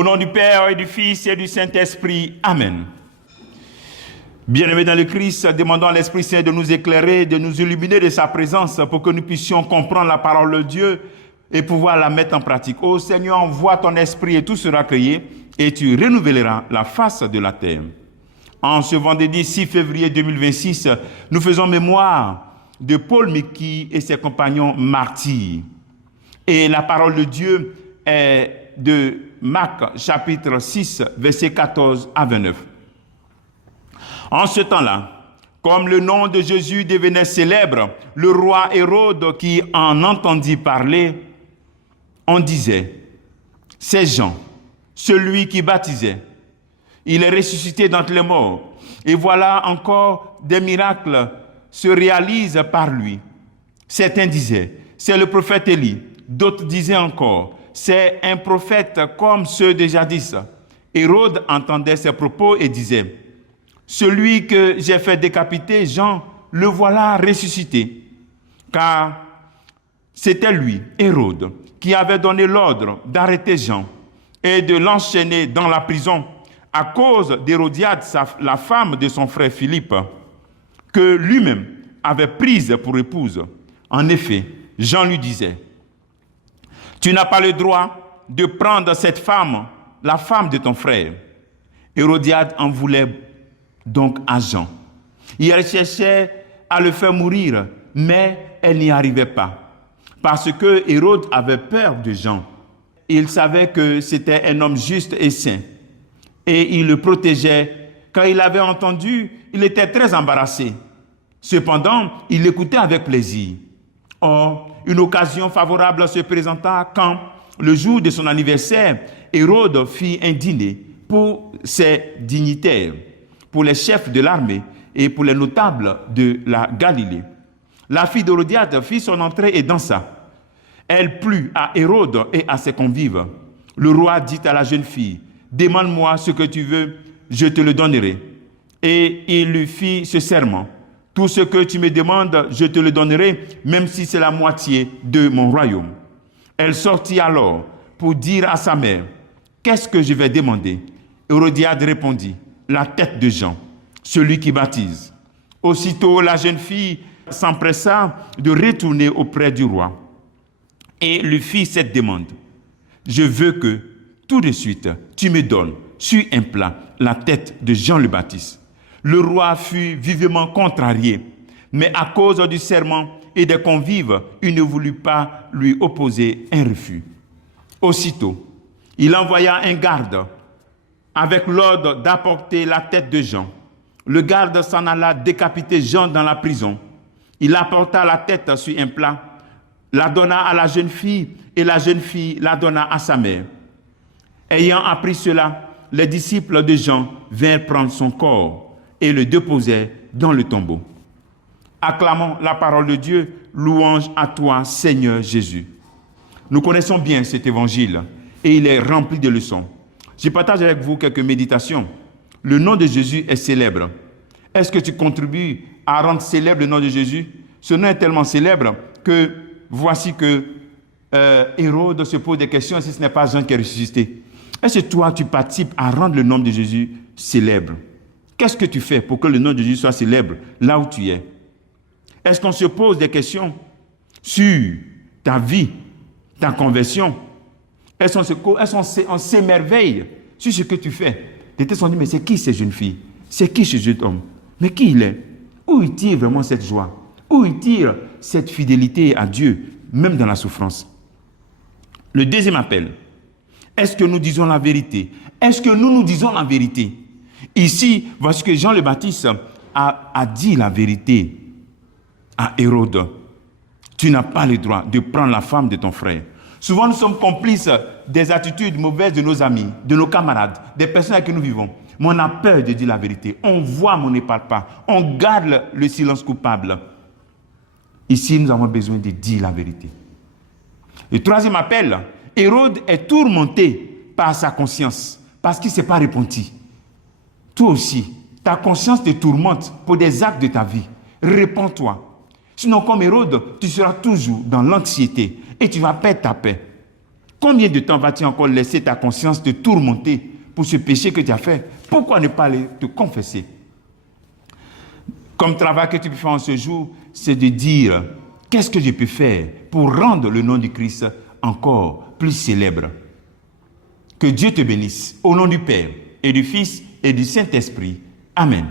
Au nom du Père et du Fils et du Saint-Esprit. Amen. Bien-aimés dans le Christ, demandons à l'Esprit Saint de nous éclairer, de nous illuminer de sa présence pour que nous puissions comprendre la parole de Dieu et pouvoir la mettre en pratique. Ô Seigneur, envoie ton esprit et tout sera créé et tu renouvelleras la face de la terre. En ce vendredi 6 février 2026, nous faisons mémoire de Paul Miki et ses compagnons martyrs. Et la parole de Dieu est de Marc chapitre 6, versets 14 à 29. En ce temps-là, comme le nom de Jésus devenait célèbre, le roi Hérode qui en entendit parler, on disait, c'est Jean, celui qui baptisait. Il est ressuscité d'entre les morts. Et voilà encore des miracles se réalisent par lui. Certains disaient, c'est le prophète Élie. D'autres disaient encore, c'est un prophète comme ceux de jadis. Hérode entendait ces propos et disait, celui que j'ai fait décapiter, Jean, le voilà ressuscité. Car c'était lui, Hérode, qui avait donné l'ordre d'arrêter Jean et de l'enchaîner dans la prison à cause d'Hérodiade, la femme de son frère Philippe, que lui-même avait prise pour épouse. En effet, Jean lui disait, tu n'as pas le droit de prendre cette femme, la femme de ton frère. Hérodiade en voulait donc à Jean. Et elle cherchait à le faire mourir, mais elle n'y arrivait pas. Parce que Hérode avait peur de Jean. Il savait que c'était un homme juste et saint. Et il le protégeait. Quand il avait entendu, il était très embarrassé. Cependant, il l'écoutait avec plaisir. Or, une occasion favorable se présenta quand, le jour de son anniversaire, Hérode fit un dîner pour ses dignitaires, pour les chefs de l'armée et pour les notables de la Galilée. La fille d'Hérodiade fit son entrée et dansa. Elle plut à Hérode et à ses convives. Le roi dit à la jeune fille, « Demande-moi ce que tu veux, je te le donnerai. » Et il lui fit ce serment. « Tout ce que tu me demandes, je te le donnerai, même si c'est la moitié de mon royaume. » Elle sortit alors pour dire à sa mère, « Qu'est-ce que je vais demander ?» Hérodiade répondit, « La tête de Jean, celui qui baptise. » Aussitôt, la jeune fille s'empressa de retourner auprès du roi et lui fit cette demande. « Je veux que, tout de suite, tu me donnes, sur un plat, la tête de Jean le Baptiste. » Le roi fut vivement contrarié, mais à cause du serment et des convives, il ne voulut pas lui opposer un refus. Aussitôt, il envoya un garde avec l'ordre d'apporter la tête de Jean. Le garde s'en alla décapiter Jean dans la prison. Il apporta la tête sur un plat, la donna à la jeune fille et la jeune fille la donna à sa mère. Ayant appris cela, les disciples de Jean vinrent prendre son corps et le déposèrent dans le tombeau. Acclamons la parole de Dieu, louange à toi, Seigneur Jésus. Nous connaissons bien cet évangile et il est rempli de leçons. Je partage avec vous quelques méditations. Le nom de Jésus est célèbre. Est-ce que tu contribues à rendre célèbre le nom de Jésus? Ce nom est tellement célèbre que voici que Hérode se pose des questions si ce n'est pas Jean qui est ressuscité. Est-ce que toi, tu participes à rendre le nom de Jésus célèbre? Qu'est-ce que tu fais pour que le nom de Jésus soit célèbre là où tu es? Est-ce qu'on se pose des questions sur ta vie, ta conversion? Est-ce qu'on s'émerveille sur ce que tu fais? Tu te dit, mais c'est qui cette jeune fille? C'est qui ce jeune homme? Mais qui il est? Où il tire vraiment cette joie? Où il tire cette fidélité à Dieu, même dans la souffrance? Le deuxième appel. Est-ce que nous disons la vérité? Est-ce que nous disons la vérité? Ici, voici que Jean le Baptiste a dit la vérité à Hérode. Tu n'as pas le droit de prendre la femme de ton frère. Souvent, nous sommes complices des attitudes mauvaises de nos amis, de nos camarades, des personnes avec qui nous vivons. Mais on a peur de dire la vérité. On voit, mais on ne parle pas. On garde le silence coupable. Ici, nous avons besoin de dire la vérité. Le troisième appel, Hérode est tourmenté par sa conscience, parce qu'il ne s'est pas repenti. Toi aussi, ta conscience te tourmente pour des actes de ta vie. Réponds-toi. Sinon, comme Hérode, tu seras toujours dans l'anxiété et tu vas perdre ta paix. Combien de temps vas-tu encore laisser ta conscience te tourmenter pour ce péché que tu as fait? Pourquoi ne pas te confesser? Comme travail que tu peux faire en ce jour, c'est de dire, qu'est-ce que je peux faire pour rendre le nom du Christ encore plus célèbre? Que Dieu te bénisse. Au nom du Père et du Fils et du Saint-Esprit. Amen.